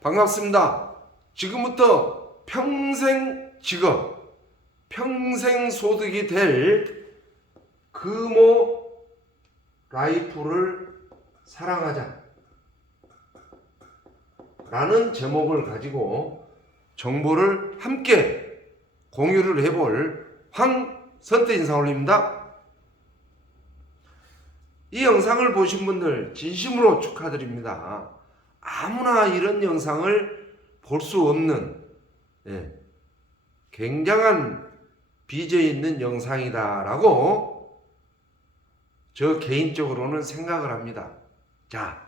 반갑습니다. 지금부터 평생 직업, 평생 소득이 될 금호 라이프를 사랑하자. 라는 제목을 가지고 정보를 함께 공유를 해볼 황선태 인사 올립니다. 이 영상을 보신 분들 진심으로 축하드립니다. 아무나 이런 영상을 볼 수 없는 예, 굉장한 빚에 있는 영상이다라고 저 개인적으로는 생각을 합니다. 자,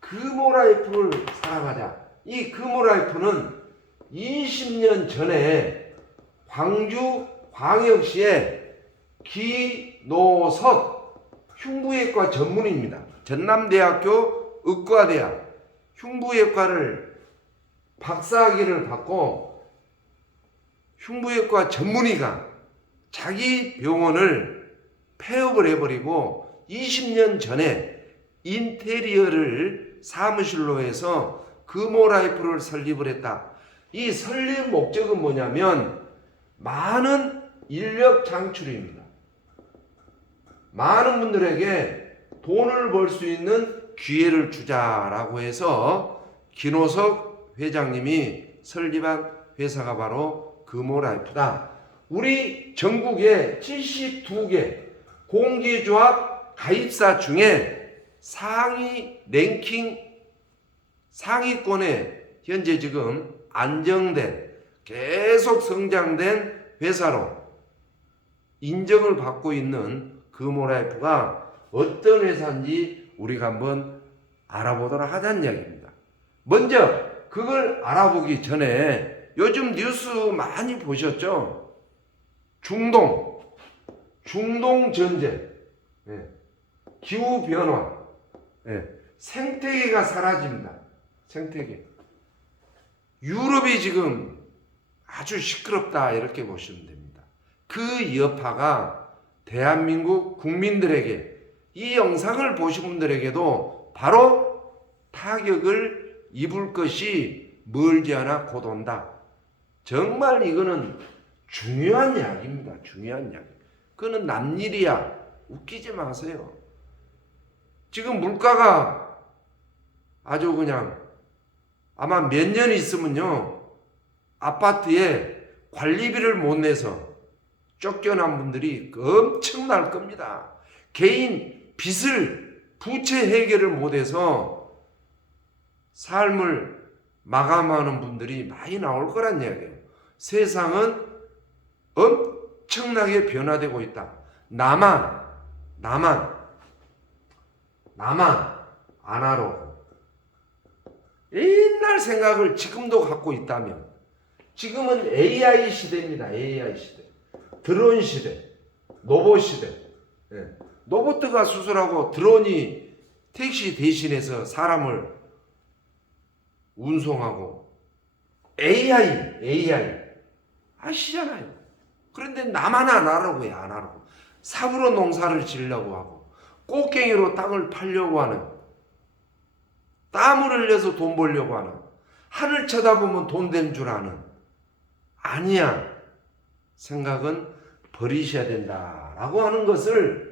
금호라이프를 사랑하자. 이 금호라이프는 20년 전에 광주 광역시의 기노섭 흉부외과 전문의입니다. 전남대학교 의과대학 흉부외과를 박사학위를 받고 흉부외과 전문의가 자기 병원을 폐업을 해버리고 20년 전에 인테리어를 사무실로 해서 금호라이프를 설립을 했다. 이 설립 목적은 뭐냐면 많은 인력 장출입니다. 많은 분들에게 돈을 벌 수 있는 기회를 주자라고 해서 김호석 회장님이 설립한 회사가 바로 금호라이프다. 우리 전국에 72개 공기조합 가입사 중에 상위 랭킹 상위권에 현재 지금 안정된 계속 성장된 회사로 인정을 받고 있는 금호라이프가 어떤 회사인지 우리가 한번 알아보도록 하자는 이야기입니다. 먼저 그걸 알아보기 전에 요즘 뉴스 많이 보셨죠? 중동, 중동 전쟁, 예, 기후 변화, 예, 생태계가 사라집니다. 생태계. 유럽이 지금 아주 시끄럽다 이렇게 보시면 됩니다. 그 여파가 대한민국 국민들에게 이 영상을 보신 분들에게도 바로 타격을 입을 것이 멀지 않아 곧 온다. 정말 이거는 중요한 이야기입니다. 중요한 이야기. 그거는 남일이야. 웃기지 마세요. 지금 물가가 아주 그냥 아마 몇 년 있으면요. 아파트에 관리비를 못 내서 쫓겨난 분들이 엄청날 겁니다. 개인 빚을 부채 해결을 못해서 삶을 마감하는 분들이 많이 나올 거란 이야기예요. 세상은 엄청나게 변화되고 있다. 나만, 나만, 나만 아나로 옛날 생각을 지금도 갖고 있다면 지금은 AI 시대입니다. AI 시대. 드론 시대, 로봇 시대. 예. 로봇가 수술하고 드론이 택시 대신해서 사람을 운송하고 AI, AI 아시잖아요. 그런데 나만 안 하라고 해, 안 하라고. 삽으로 농사를 지으려고 하고 꽃갱이로 땅을 팔려고 하는 땀을 흘려서 돈 벌려고 하는 하늘 쳐다보면 돈 된 줄 아는 아니야. 생각은 버리셔야 된다라고 하는 것을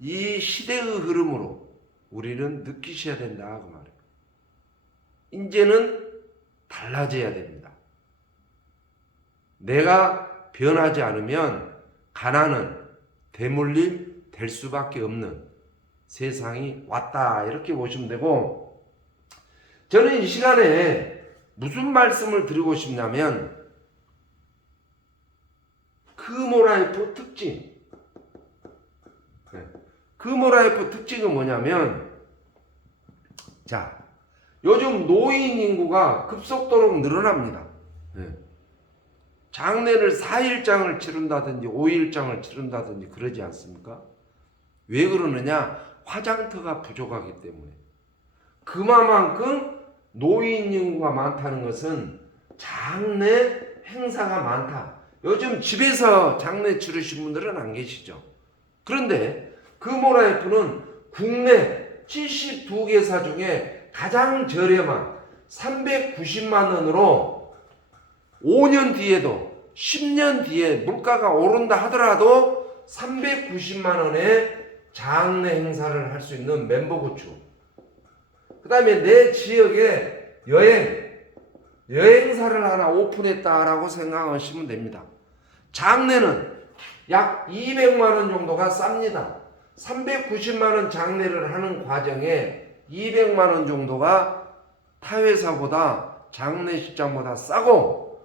이 시대의 흐름으로 우리는 느끼셔야 된다 그 말이에요. 이제는 달라져야 됩니다. 내가 변하지 않으면 가난은 대물림 될 수밖에 없는 세상이 왔다 이렇게 보시면 되고 저는 이 시간에 무슨 말씀을 드리고 싶냐면 금호라이프 특징. 네. 금호라이프 특징은 뭐냐면, 자, 요즘 노인 인구가 급속도로 늘어납니다. 네. 장례를 4일장을 치른다든지 5일장을 치른다든지 그러지 않습니까? 왜 그러느냐? 화장터가 부족하기 때문에. 그만큼 노인 인구가 많다는 것은 장례 행사가 많다. 요즘 집에서 장례 치르신 분들은 안 계시죠. 그런데 금호라이프는 국내 72개사 중에 가장 저렴한 390만 원으로 5년 뒤에도 10년 뒤에 물가가 오른다 하더라도 390만 원의 장래 행사를 할 수 있는 멤버 구축. 그 다음에 내 지역에 여행, 여행사를 하나 오픈했다라고 생각하시면 됩니다. 장례는 약 200만 원 정도가 쌉니다. 390만 원 장례를 하는 과정에 200만 원 정도가 타 회사보다 장례식장보다 싸고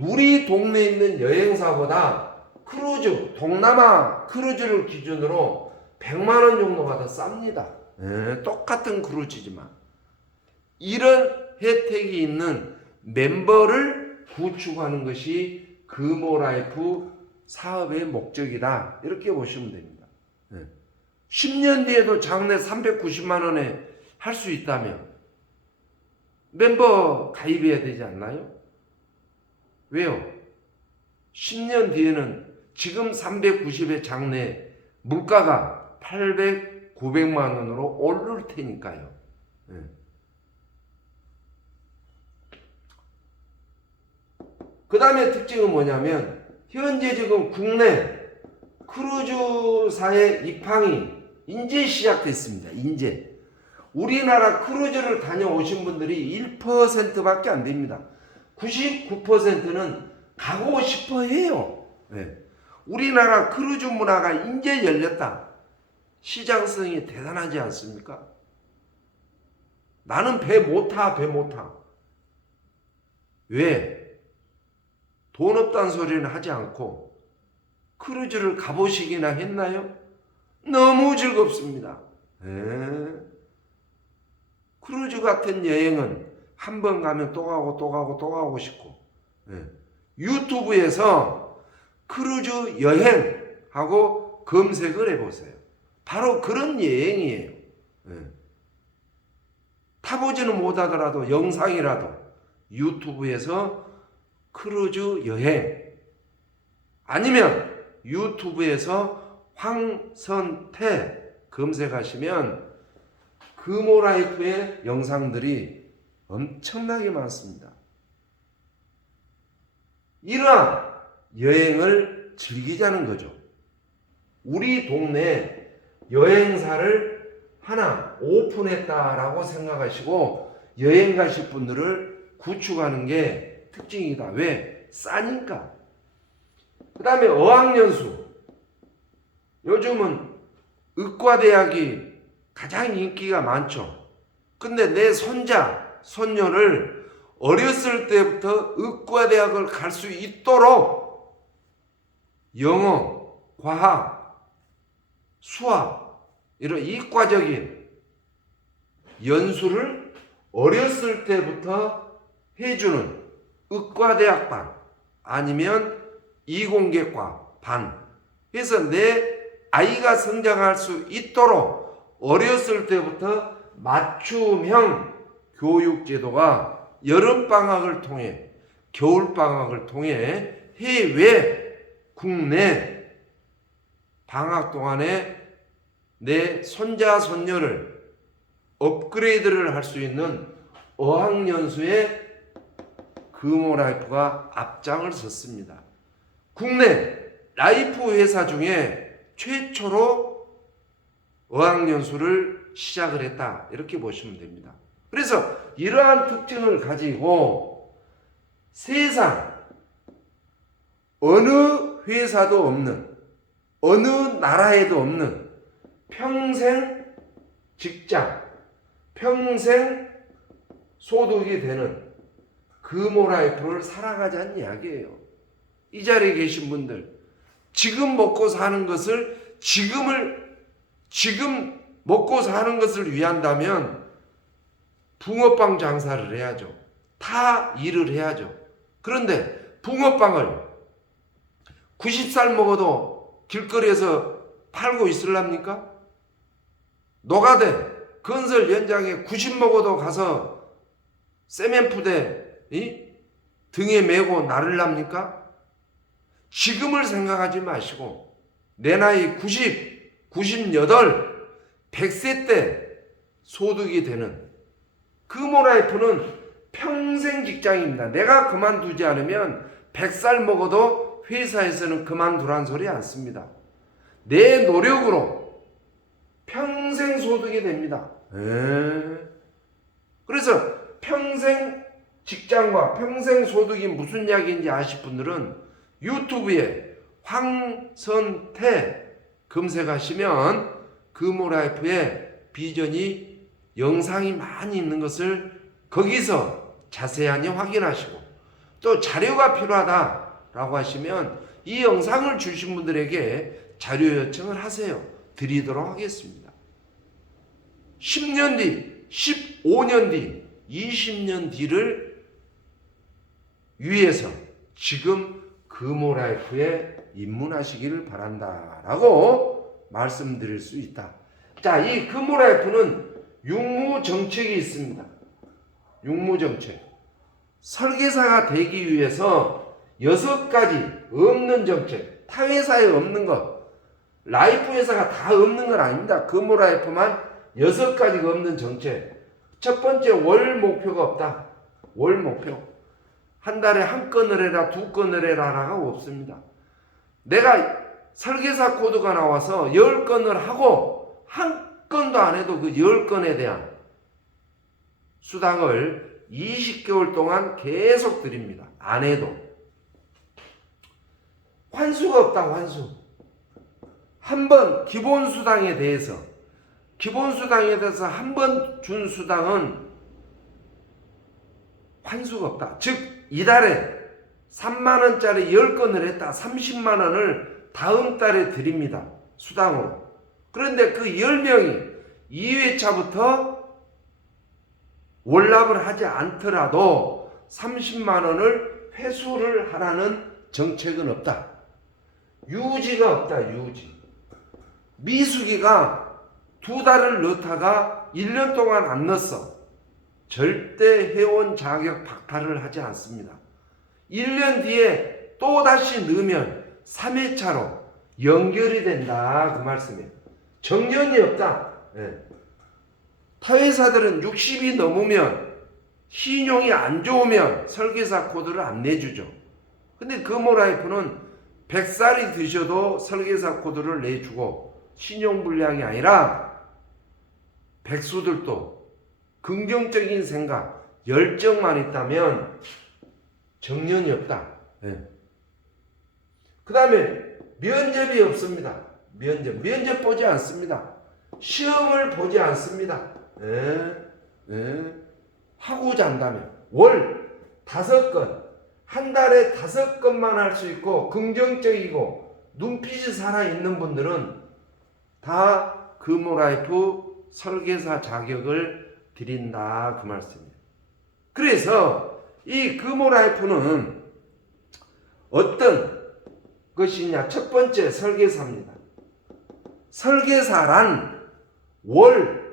우리 동네에 있는 여행사보다 크루즈 동남아 크루즈를 기준으로 100만 원 정도가 더 쌉니다. 예, 똑같은 크루즈지만 이런 혜택이 있는 멤버를 구축하는 것이 금호라이프 사업의 목적이다. 이렇게 보시면 됩니다. 예. 10년 뒤에도 장래 390만 원에 할 수 있다면 멤버 가입해야 되지 않나요? 왜요? 10년 뒤에는 지금 390의 장래 물가가 800, 900만 원으로 오를 테니까요. 예. 그 다음에 특징은 뭐냐면 현재 지금 국내 크루즈사의 입항이 이제 시작됐습니다. 이제 우리나라 크루즈를 다녀오신 분들이 1%밖에 안 됩니다. 99%는 가고 싶어 해요. 네. 우리나라 크루즈 문화가 이제 열렸다. 시장성이 대단하지 않습니까? 나는 배 못 타, 배 못 타. 왜? 돈 없다는 소리는 하지 않고 크루즈를 가보시기나 했나요? 너무 즐겁습니다. 에? 크루즈 같은 여행은 한 번 가면 또 가고 또 가고 또 가고 싶고 예. 유튜브에서 크루즈 여행하고 검색을 해보세요. 바로 그런 여행이에요. 예. 타보지는 못하더라도 영상이라도 유튜브에서 크루즈 여행 아니면 유튜브에서 황선태 검색하시면 금호라이프의 영상들이 엄청나게 많습니다. 이러한 여행을 즐기자는 거죠. 우리 동네 여행사를 하나 오픈했다라고 생각하시고 여행 가실 분들을 구축하는 게 특징이다. 왜? 싸니까. 그 다음에 어학연수. 요즘은 의과대학이 가장 인기가 많죠. 근데 내 손자, 손녀를 어렸을 때부터 의과대학을 갈 수 있도록 영어, 과학, 수학, 이런 이과적인 연수를 어렸을 때부터 해주는 의과대학반 아니면 이공계과 반 해서 내 아이가 성장할 수 있도록 어렸을 때부터 맞춤형 교육제도가 여름방학을 통해 겨울방학을 통해 해외 국내 방학 동안에 내 손자 손녀를 업그레이드를 할 수 있는 어학연수에 금호라이프가 앞장을 섰습니다. 국내 라이프 회사 중에 최초로 어학연수를 시작을 했다. 이렇게 보시면 됩니다. 그래서 이러한 특징을 가지고 세상 어느 회사도 없는 어느 나라에도 없는 평생 직장, 평생 소득이 되는 금호라이프를 살아가자는 이야기예요. 이 자리에 계신 분들, 지금 먹고 사는 것을 지금을 지금 먹고 사는 것을 위한다면 붕어빵 장사를 해야죠. 타 일을 해야죠. 그런데 붕어빵을 90살 먹어도 길거리에서 팔고 있을랍니까? 노가대 건설 현장에 90 먹어도 가서 세멘푸대 이? 등에 메고 나를랍니까? 지금을 생각하지 마시고 내 나이 90, 98, 100세 때 소득이 되는 그 금호라이프는 평생 직장입니다. 내가 그만두지 않으면 100살 먹어도 회사에서는 그만두란 소리 안 씁니다. 내 노력으로 평생 소득이 됩니다. 에. 그래서 평생 직장과 평생 소득이 무슨 이야기인지 아실 분들은 유튜브에 황선태 검색하시면 금호라이프의 비전이 영상이 많이 있는 것을 거기서 자세하게 확인하시고 또 자료가 필요하다라고 하시면 이 영상을 주신 분들에게 자료 요청을 하세요. 드리도록 하겠습니다. 10년 뒤, 15년 뒤, 20년 뒤를 위해서 지금 금호라이프에 입문하시기를 바란다라고 말씀드릴 수 있다. 자, 이 금호라이프는 육무 정책이 있습니다. 육무 정책. 설계사가 되기 위해서 여섯 가지 없는 정책, 타 회사에 없는 것, 라이프 회사가 다 없는 건 아닙니다. 금호 라이프만 여섯 가지가 없는 정책. 첫 번째 월 목표가 없다. 월 목표. 한 달에 한 건을 해라, 두 건을 해라가 없습니다. 내가 설계사 코드가 나와서 열 건을 하고 한 건도 안 해도 그 열 건에 대한 수당을 20개월 동안 계속 드립니다. 안 해도. 환수가 없다, 환수. 한 번 기본 수당에 대해서 기본 수당에 대해서 한 번 준 수당은 환수가 없다. 즉 이달에 3만 원짜리 10건을 했다. 30만 원을 다음 달에 드립니다. 수당으로. 그런데 그 10명이 2회차부터 월납을 하지 않더라도 30만 원을 회수를 하라는 정책은 없다. 유지가 없다. 유지. 미숙이가 두 달을 넣다가 1년 동안 안 넣었어. 절대 회원 자격 박탈을 하지 않습니다. 1년 뒤에 또 다시 넣으면 3회차로 연결이 된다. 그 말씀이에요. 정년이 없다. 예. 타회사들은 60이 넘으면 신용이 안 좋으면 설계사 코드를 안 내주죠. 근데 금호라이프는 100살이 드셔도 설계사 코드를 내주고 신용불량이 아니라 백수들도 긍정적인 생각, 열정만 있다면 정년이 없다. 그 다음에 면접이 없습니다. 면접. 면접 보지 않습니다. 시험을 보지 않습니다. 예, 예. 하고자 한다면 월 다섯 건, 한 달에 다섯 건만 할 수 있고 긍정적이고 눈빛이 살아 있는 분들은 다 금호라이프 설계사 자격을 드린다 그 말씀이에요. 그래서 이 금호라이프는 어떤 것이냐? 첫 번째 설계사입니다. 설계사란 월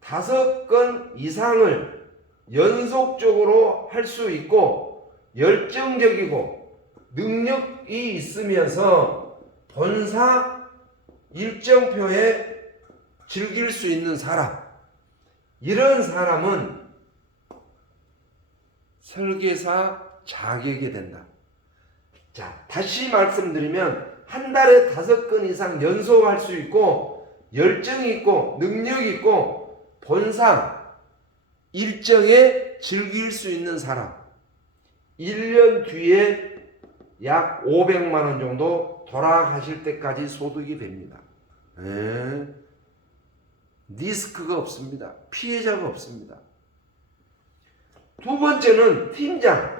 다섯 건 이상을 연속적으로 할 수 있고 열정적이고 능력이 있으면서 본사 일정표에 즐길 수 있는 사람. 이런 사람은 설계사 자격이 된다. 자, 다시 말씀드리면 한 달에 다섯 건 이상 연속할 수 있고 열정이 있고 능력이 있고 본상 일정에 즐길 수 있는 사람 1년 뒤에 약 500만 원 정도 돌아가실 때까지 소득이 됩니다. 에? 리스크가 없습니다. 피해자가 없습니다. 두 번째는 팀장.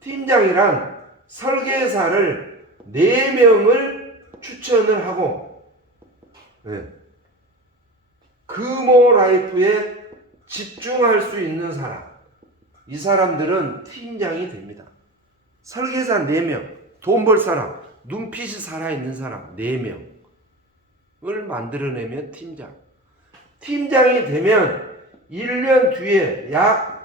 팀장이란 설계사를 4명을 추천을 하고 네. 금호 라이프에 집중할 수 있는 사람. 이 사람들은 팀장이 됩니다. 설계사 4명, 돈 벌 사람, 눈빛이 살아있는 사람 4명을 만들어내면 팀장. 팀장이 되면 1년 뒤에 약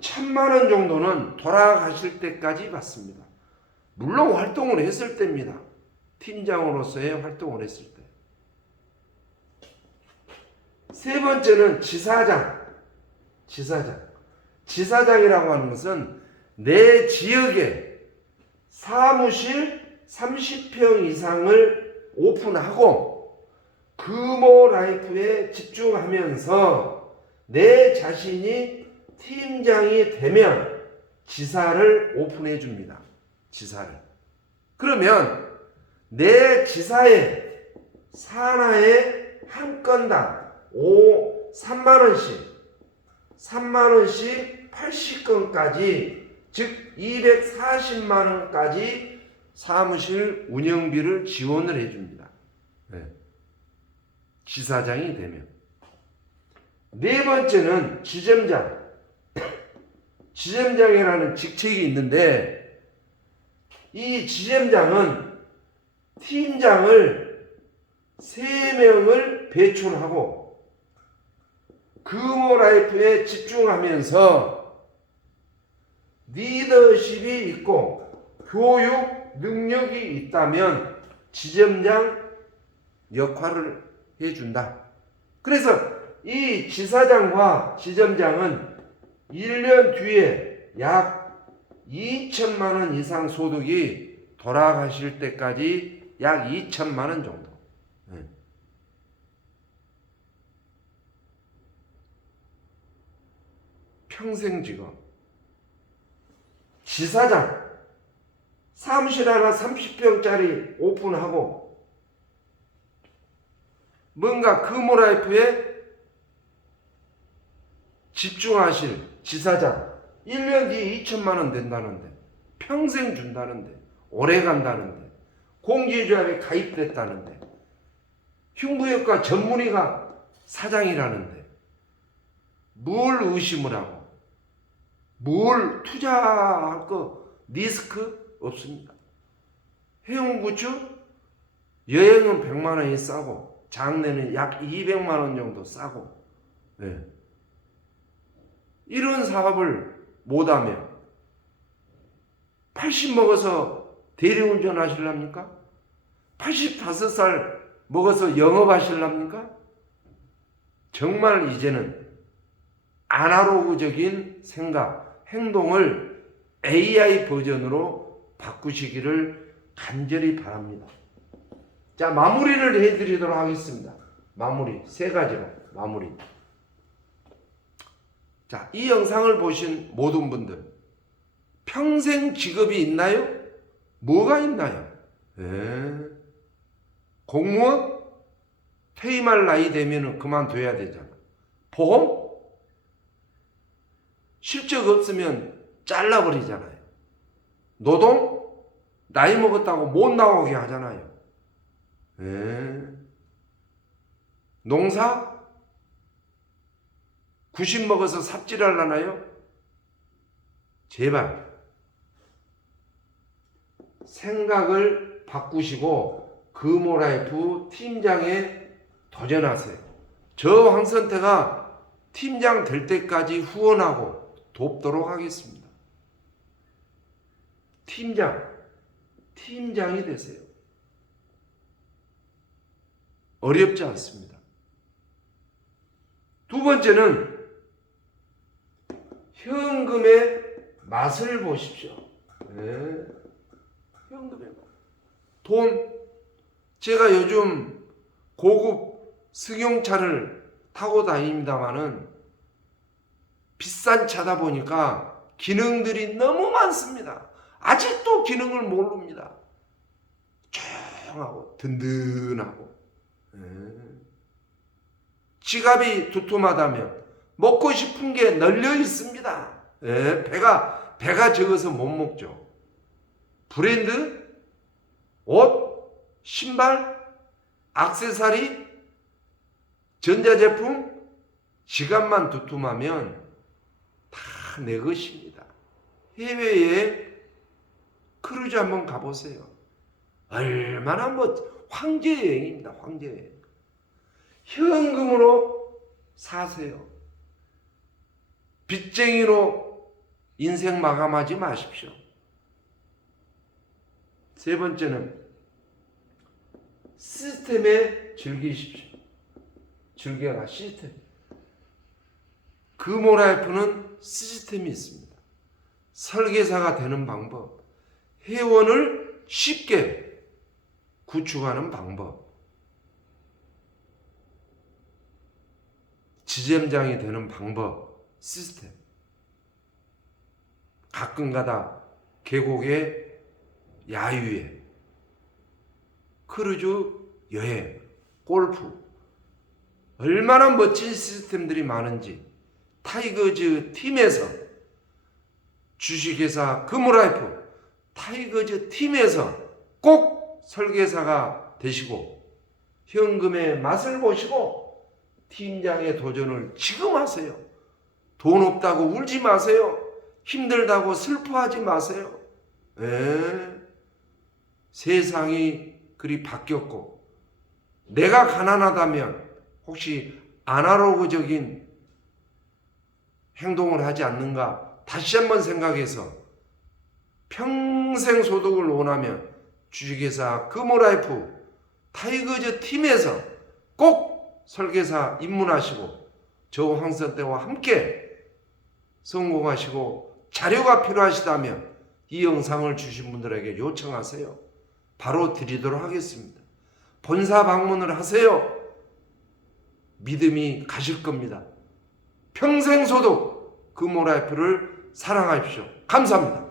천만 원 정도는 돌아가실 때까지 받습니다. 물론 활동을 했을 때입니다. 팀장으로서의 활동을 했을 때. 세 번째는 지사장. 지사장. 지사장이라고 하는 것은 내 지역에 사무실 30평 이상을 오픈하고 금호 라이프에 집중하면서 내 자신이 팀장이 되면 지사를 오픈해 줍니다. 지사를. 그러면 내 지사에 산하에 한 건당 5, 3만 원씩 3만 원씩 80건까지 즉 240만 원까지 사무실 운영비를 지원을 해 줍니다. 네. 지사장이 되면 네 번째는 지점장 지점장이라는 직책이 있는데 이 지점장은 팀장을 세 명을 배출하고 금호라이프에 집중하면서 리더십이 있고 교육 능력이 있다면 지점장 역할을 해준다. 그래서 이 지사장과 지점장은 1년 뒤에 약 2천만 원 이상 소득이 돌아가실 때까지 약 2천만 원 정도. 네. 평생 직업. 지사장. 사무실 하나 30평짜리 오픈하고 뭔가 금호라이프에 집중하실 지사장 1년 뒤에 2천만 원 된다는데 평생 준다는데 오래 간다는데 공제조합에 가입됐다는데 흉부외과 전문의가 사장이라는데 뭘 의심을 하고 뭘 투자할 거 리스크 없습니다. 해운구축 여행은 100만 원이 싸고 장례는 약 200만 원 정도 싸고 네. 이런 사업을 못하면 80 먹어서 대리운전 하실랍니까? 85살 먹어서 영업하실랍니까? 정말 이제는 아날로그적인 생각, 행동을 AI 버전으로 바꾸시기를 간절히 바랍니다. 자, 마무리를 해드리도록 하겠습니다. 마무리. 세 가지로 마무리. 자, 이 영상을 보신 모든 분들, 평생 직업이 있나요? 뭐가 있나요? 에? 공무원? 퇴임할 나이 되면 그만둬야 되잖아. 보험? 실적 없으면 잘라버리잖아요. 노동? 나이 먹었다고 못 나오게 하잖아요. 에? 농사? 90 먹어서 삽질하려나요? 제발 생각을 바꾸시고 금호라이프 팀장에 도전하세요. 저 황선태가 팀장 될 때까지 후원하고 돕도록 하겠습니다. 팀장, 팀장이 되세요. 어렵지 않습니다. 두 번째는 현금의 맛을 보십시오. 네. 현금의 맛. 돈. 제가 요즘 고급 승용차를 타고 다닙니다만은 비싼 차다 보니까 기능들이 너무 많습니다. 아직도 기능을 모릅니다. 조용하고 든든하고. 네. 지갑이 두툼하다면 먹고 싶은 게 널려 있습니다. 예, 배가 배가 적어서 못 먹죠. 브랜드, 옷, 신발, 악세사리, 전자제품, 지갑만 두툼하면 다 내 것입니다. 해외에 크루즈 한번 가보세요. 얼마나 뭐 황제 여행입니다. 황제 여행. 현금으로 사세요. 빚쟁이로 인생 마감하지 마십시오. 세 번째는 시스템에 즐기십시오. 즐겨라 시스템. 금오라이프는 시스템이 있습니다. 설계사가 되는 방법, 회원을 쉽게 구축하는 방법, 지점장이 되는 방법, 시스템. 가끔가다 계곡에 야유회, 크루즈 여행, 골프, 얼마나 멋진 시스템들이 많은지 타이거즈 팀에서 주식회사 금호라이프 타이거즈 팀에서 꼭 설계사가 되시고 현금의 맛을 보시고 팀장의 도전을 지금 하세요. 돈 없다고 울지 마세요. 힘들다고 슬퍼하지 마세요. 에? 세상이 그리 바뀌었고 내가 가난하다면 혹시 아날로그적인 행동을 하지 않는가 다시 한번 생각해서 평생 소득을 원하면 주식회사 금호라이프 타이거즈 팀에서 꼭 설계사 입문하시고 저 황선 때와 함께 성공하시고 자료가 필요하시다면 이 영상을 주신 분들에게 요청하세요. 바로 드리도록 하겠습니다. 본사 방문을 하세요. 믿음이 가실 겁니다. 평생 소득 금호라이프를 사랑하십시오. 감사합니다.